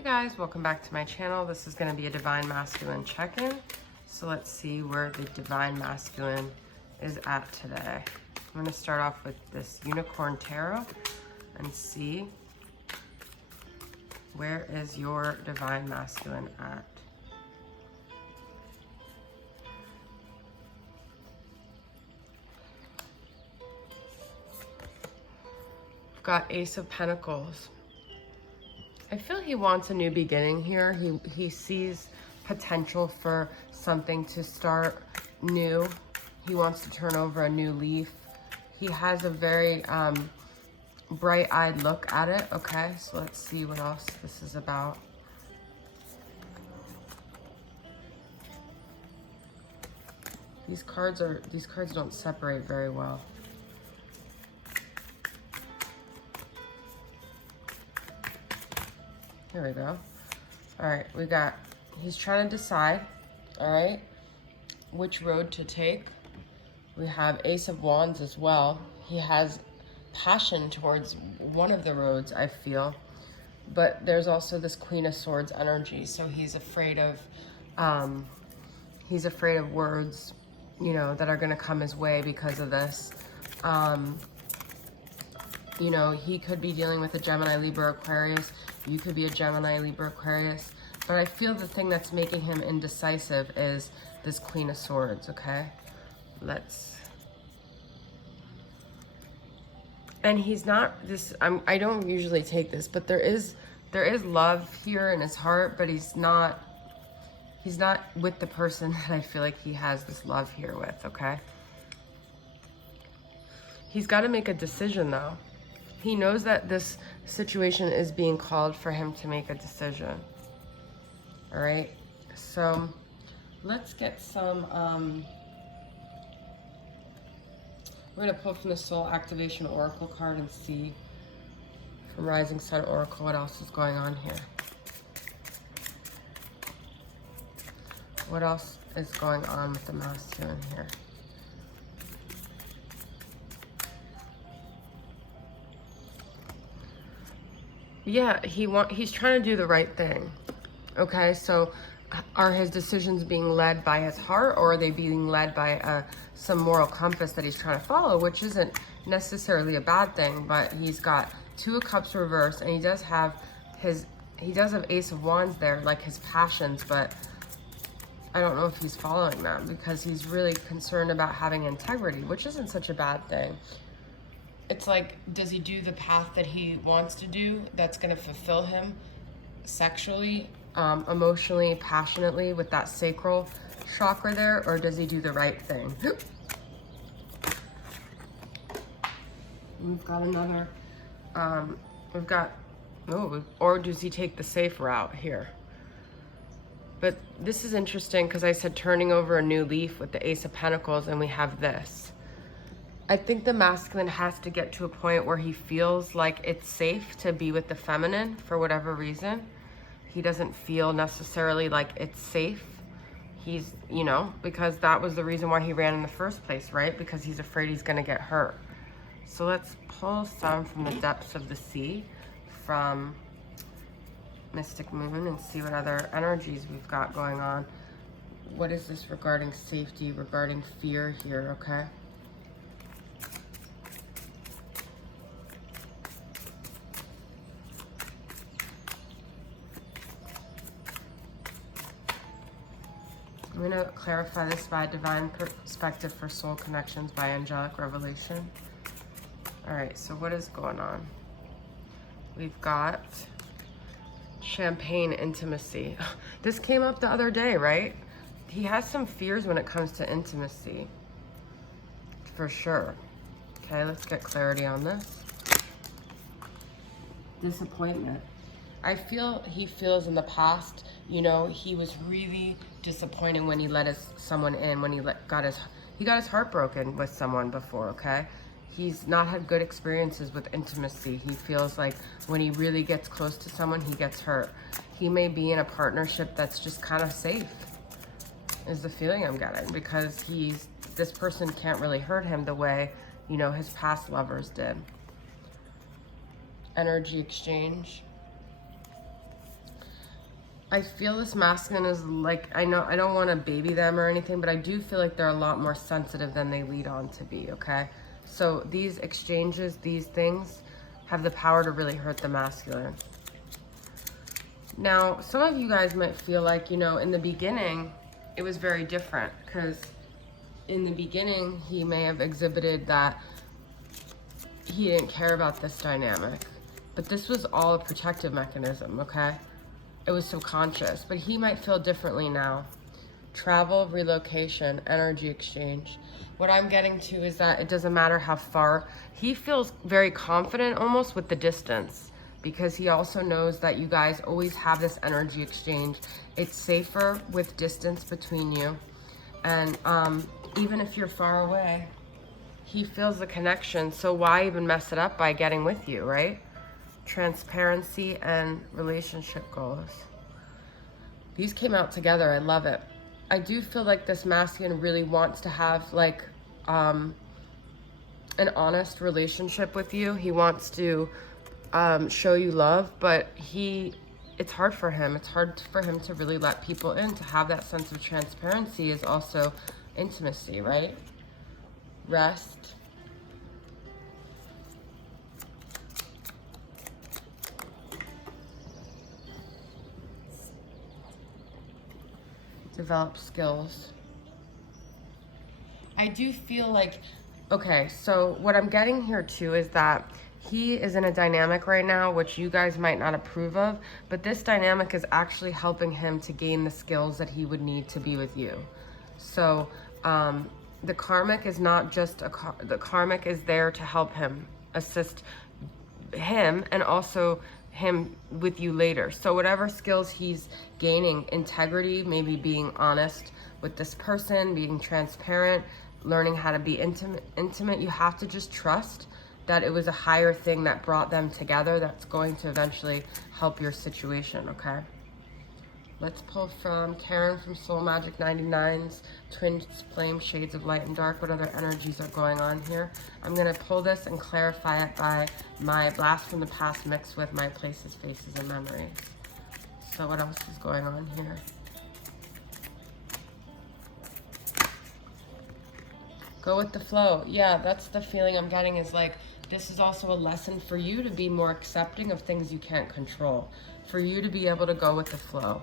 Hey guys, welcome back to my channel. This is going to be a Divine Masculine check-in. So let's see where the Divine Masculine is at today. I'm going to start off with this Unicorn Tarot and see where is your Divine Masculine at. We've got Ace of Pentacles. I feel he wants a new beginning here. He sees potential for something to start new. He wants to turn over a new leaf. He has a very bright-eyed look at it. Okay, so let's see what else this is about. These cards don't separate very well. Here we go. All right, he's trying to decide, all right, which road to take. We have Ace of Wands as well. He has passion towards one of the roads, I feel, but there's also this Queen of Swords energy. So he's afraid of words, you know, that are gonna come his way because of this. You know, he could be dealing with a Gemini, Libra, Aquarius. You could be a Gemini, Libra, Aquarius. But I feel the thing that's making him indecisive is this Queen of Swords, okay? And he's not this, I don't usually take this, but there is love here in his heart, but he's not with the person that I feel like he has this love here with, okay? He's got to make a decision though. He knows that this situation is being called for him to make a decision. All right, so let's get some, we're gonna pull from the Soul Activation Oracle card and see from Rising Sun Oracle what else is going on here. What else is going on with the masculine here? Yeah, he's trying to do the right thing. Okay, so are his decisions being led by his heart, or are they being led by some moral compass that he's trying to follow, which isn't necessarily a bad thing, but he's got Two of Cups reversed, and he does have Ace of Wands there, like his passions, but I don't know if he's following them because he's really concerned about having integrity, which isn't such a bad thing. It's like, does he do the path that he wants to do that's going to fulfill him sexually, emotionally, passionately with that sacral chakra there, or does he do the right thing? We've got another, or does he take the safe route here? But this is interesting because I said turning over a new leaf with the Ace of Pentacles, and we have this. I think the masculine has to get to a point where he feels like it's safe to be with the feminine for whatever reason. He doesn't feel necessarily like it's safe. He's, you know, because that was the reason why he ran in the first place, right? Because he's afraid he's gonna get hurt. So let's pull some from the depths of the sea from Mystic Moon and see what other energies we've got going on. What is this regarding safety, regarding fear here, okay? I'm going to clarify this by Divine Perspective for Soul Connections by Angelic Revelation. All right, so what is going on? We've got champagne intimacy. This came up the other day, right? He has some fears when it comes to intimacy, for sure. Okay, let's get clarity on this. Disappointment. I feel he feels in the past, you know, he was really disappointed when he let someone in, when he got his heart broken with someone before, okay? He's not had good experiences with intimacy. He feels like when he really gets close to someone, he gets hurt. He may be in a partnership that's just kind of safe, is the feeling I'm getting, because this person can't really hurt him the way, you know, his past lovers did. Energy exchange. I feel this masculine is like, I know I don't want to baby them or anything, but I do feel like they're a lot more sensitive than they lead on to be, okay? So these exchanges, these things have the power to really hurt the masculine. Now, some of you guys might feel like, you know, in the beginning, it was very different, because in the beginning, he may have exhibited that he didn't care about this dynamic. But this was all a protective mechanism, okay? It was subconscious, but he might feel differently now. Travel, relocation, energy exchange. What I'm getting to is that it doesn't matter how far. He feels very confident almost with the distance, because he also knows that you guys always have this energy exchange. It's safer with distance between you. And even if you're far away, he feels the connection. So why even mess it up by getting with you, right? Transparency and relationship goals. These came out together. I love it. I do feel like this masculine really wants to have like an honest relationship with you. He wants to show you love, but it's hard for him. It's hard for him to really let people in. To have that sense of transparency is also intimacy, right? Rest. Develop skills. I do feel like, okay, so what I'm getting here too is that he is in a dynamic right now which you guys might not approve of, but this dynamic is actually helping him to gain the skills that he would need to be with you. So the karmic is not just the karmic is there to help him, assist him, and also him with you later. So whatever skills he's gaining, integrity, maybe being honest with this person, being transparent, learning how to be intimate, you have to just trust that it was a higher thing that brought them together that's going to eventually help your situation, okay? Let's pull from Karen from Soul Magic 99's Twin Flame Shades of Light and Dark. What other energies are going on here? I'm going to pull this and clarify it by my Blast from the Past mixed with my Places, Faces, and Memories. So what else is going on here? Go with the flow. Yeah, that's the feeling I'm getting, is like, this is also a lesson for you to be more accepting of things you can't control. For you to be able to go with the flow.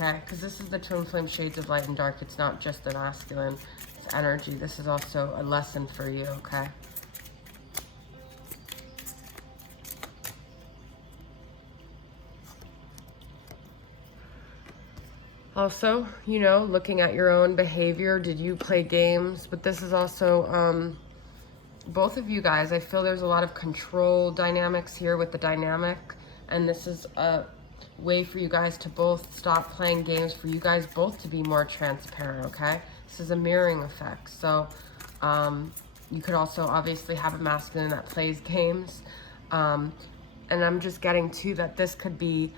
Okay, because this is the Twin Flame Shades of Light and Dark. It's not just the masculine, it's energy. This is also a lesson for you, okay? Also, you know, looking at your own behavior. Did you play games? But this is also, both of you guys, I feel there's a lot of control dynamics here with the dynamic. And this is a way for you guys to both stop playing games, for you guys both to be more transparent, okay? This is a mirroring effect. So you could also obviously have a masculine that plays games. And I'm just getting to that this could be,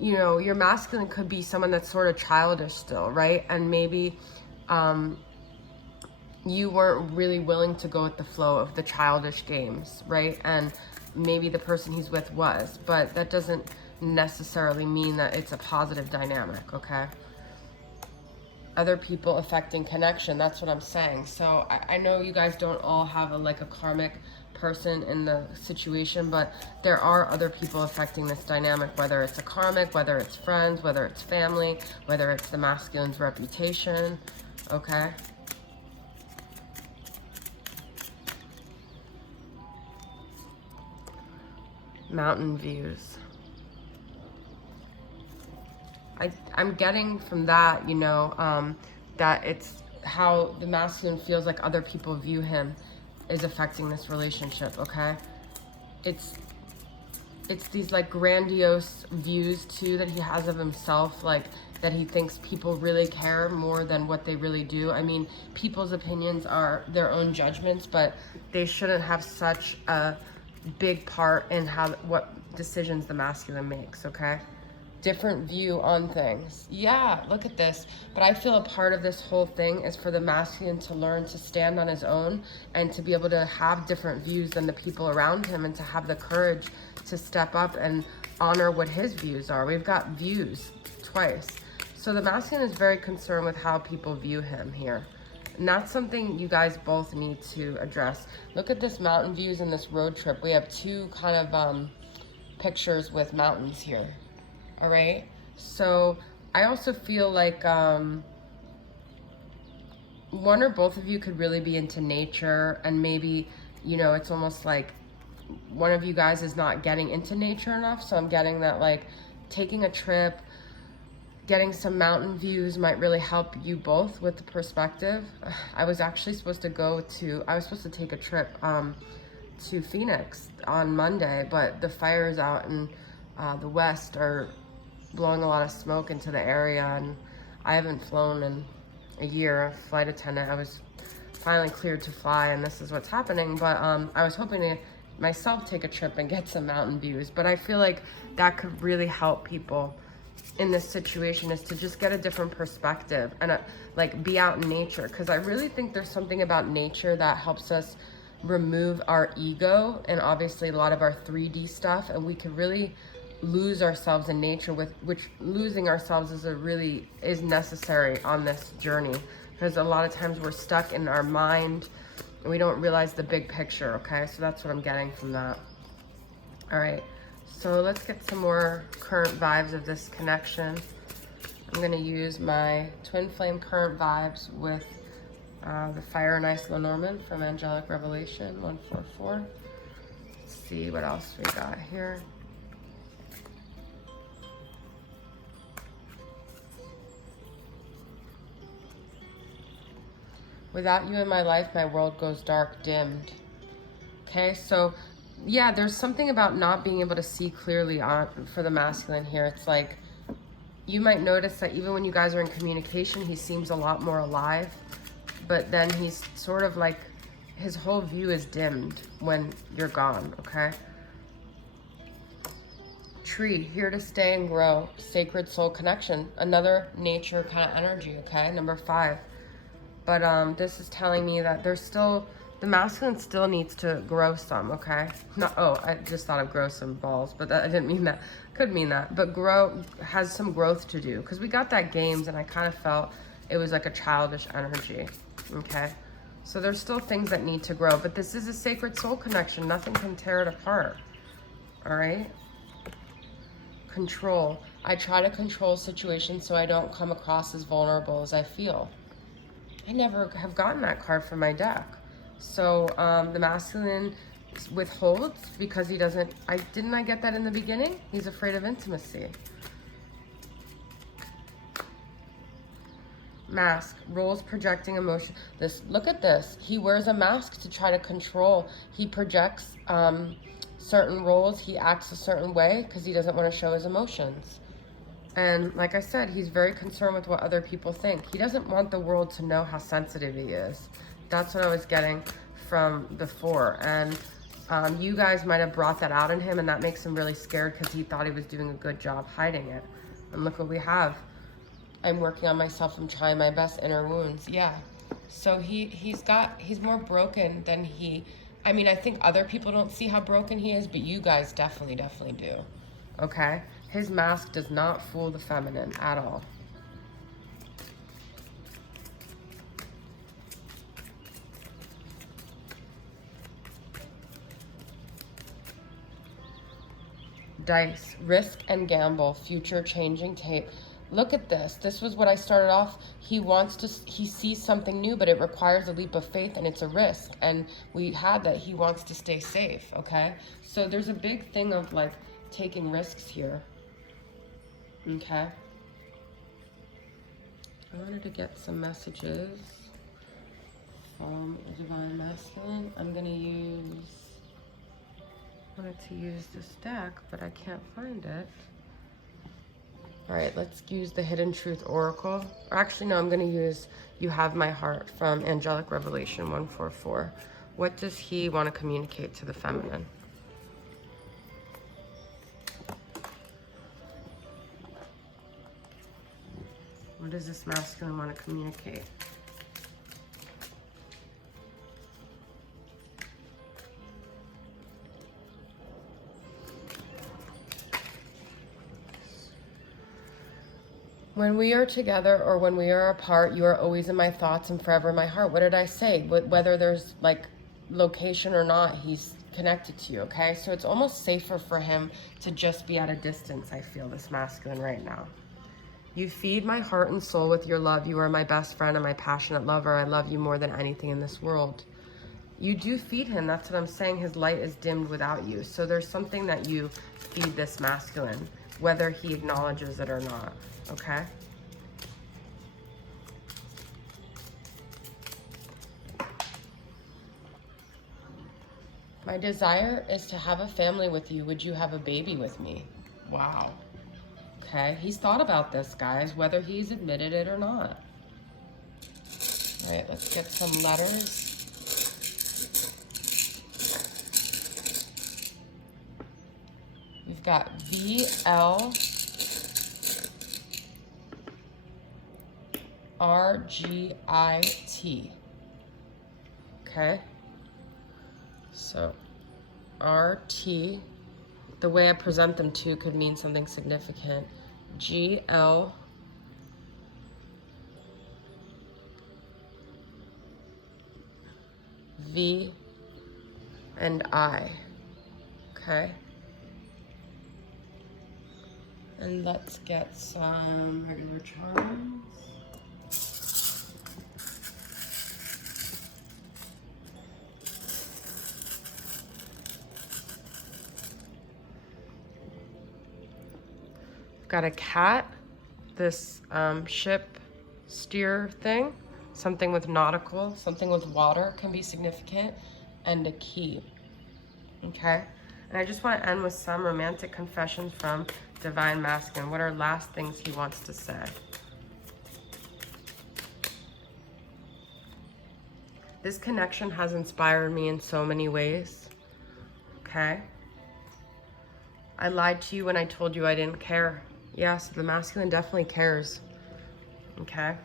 you know, your masculine could be someone that's sort of childish still, right? And maybe you weren't really willing to go with the flow of the childish games, right? And maybe the person he's with was, but that doesn't necessarily mean that it's a positive dynamic, okay? Other people affecting connection, that's what I'm saying. So I know you guys don't all have like a karmic person in the situation, but there are other people affecting this dynamic, whether it's a karmic, whether it's friends, whether it's family, whether it's the masculine's reputation, okay? Mountain views. I'm getting from that, you know, that it's how the masculine feels like other people view him is affecting this relationship, okay? It's these like grandiose views too that he has of himself, like that he thinks people really care more than what they really do. I mean, people's opinions are their own judgments, but they shouldn't have such a big part in what decisions the masculine makes, okay? Different view on things. Yeah, look at this. But I feel a part of this whole thing is for the masculine to learn to stand on his own and to be able to have different views than the people around him, and to have the courage to step up and honor what his views are. We've got views twice. So the masculine is very concerned with how people view him here. And that's something you guys both need to address. Look at this mountain views and this road trip. We have two kind of pictures with mountains here. All right. So I also feel like one or both of you could really be into nature, and maybe, you know, it's almost like one of you guys is not getting into nature enough. So I'm getting that, like, taking a trip, getting some mountain views might really help you both with the perspective. I was actually supposed to take a trip to Phoenix on Monday, but the fires out in the west are blowing a lot of smoke into the area, and I haven't flown in a year. A flight attendant, I was finally cleared to fly, and this is what's happening. But I was hoping to myself take a trip and get some mountain views, but I feel like that could really help people in this situation, is to just get a different perspective and like be out in nature, because I really think there's something about nature that helps us remove our ego and obviously a lot of our 3D stuff, and we can really lose ourselves in nature, with which losing ourselves is necessary on this journey, because a lot of times we're stuck in our mind and we don't realize the big picture. Okay, so that's what I'm getting from that. All right, so let's get some more current vibes of this connection. I'm going to use my twin flame current vibes with the Fire and Ice Lenormand from Angelic Revelation 144. Let's see what else we got here. Without you in my life, my world goes dark, dimmed. Okay, so yeah, there's something about not being able to see clearly for the masculine here. It's like you might notice that even when you guys are in communication, he seems a lot more alive, but then he's sort of like, his whole view is dimmed when you're gone. Okay. Tree, here to stay and grow, sacred soul connection, another nature kind of energy. Okay, number 5. But this is telling me that there's still, the masculine still needs to grow some, okay? Not, oh, I just thought of grow some balls, but I didn't mean that. Could mean that. But has some growth to do, because we got that games, and I kind of felt it was like a childish energy, okay? So there's still things that need to grow, but this is a sacred soul connection. Nothing can tear it apart, all right? Control. I try to control situations so I don't come across as vulnerable as I feel. I never have gotten that card from my deck. So the masculine withholds because he doesn't, didn't I get that in the beginning? He's afraid of intimacy. Mask, roles projecting emotion. Look at this. He wears a mask to try to control. He projects certain roles. He acts a certain way because he doesn't want to show his emotions. And like I said, he's very concerned with what other people think. He doesn't want the world to know how sensitive he is. That's what I was getting from before. And you guys might have brought that out in him, and that makes him really scared because he thought he was doing a good job hiding it. And look what we have. I'm working on myself. I'm trying my best, inner wounds. Yeah. So he's more broken than I mean, I think other people don't see how broken he is, but you guys definitely do. Okay? His mask does not fool the feminine at all. Dice, risk and gamble, future changing tape. Look at this. This was what I started off. He sees something new, but it requires a leap of faith, and it's a risk. And we had that he wants to stay safe, okay? So there's a big thing of like taking risks here. Okay. I wanted to get some messages from a Divine Masculine. I wanted to use this deck, but I can't find it. All right, let's use the Hidden Truth Oracle. Or actually, no, I'm going to use You Have My Heart from Angelic Revelation 144. What does he want to communicate to the feminine? What does this masculine want to communicate? When we are together or when we are apart, you are always in my thoughts and forever in my heart. What did I say? Whether there's like location or not, he's connected to you, okay? So it's almost safer for him to just be at a distance, I feel, this masculine right now. You feed my heart and soul with your love. You are my best friend and my passionate lover. I love you more than anything in this world. You do feed him. That's what I'm saying. His light is dimmed without you. So there's something that you feed this masculine, whether he acknowledges it or not, okay? My desire is to have a family with you. Would you have a baby with me? Wow. Okay, he's thought about this, guys, whether he's admitted it or not. All right, let's get some letters. We've got VLRGIT. Okay. So RT, the way I present them too could mean something significant. GL V and I. Okay. And let's get some regular charms. Got a cat, this ship steer thing, something with nautical, something with water can be significant, and a key, okay? And I just want to end with some romantic confessions from Divine Masculine. What are last things he wants to say? This connection has inspired me in so many ways, okay? I lied to you when I told you I didn't care. Yes, the masculine definitely cares, okay?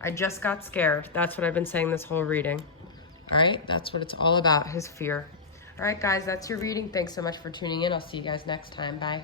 I just got scared. That's what I've been saying this whole reading. All right, that's what it's all about, his fear. All right, guys, that's your reading. Thanks so much for tuning in. I'll see you guys next time. Bye.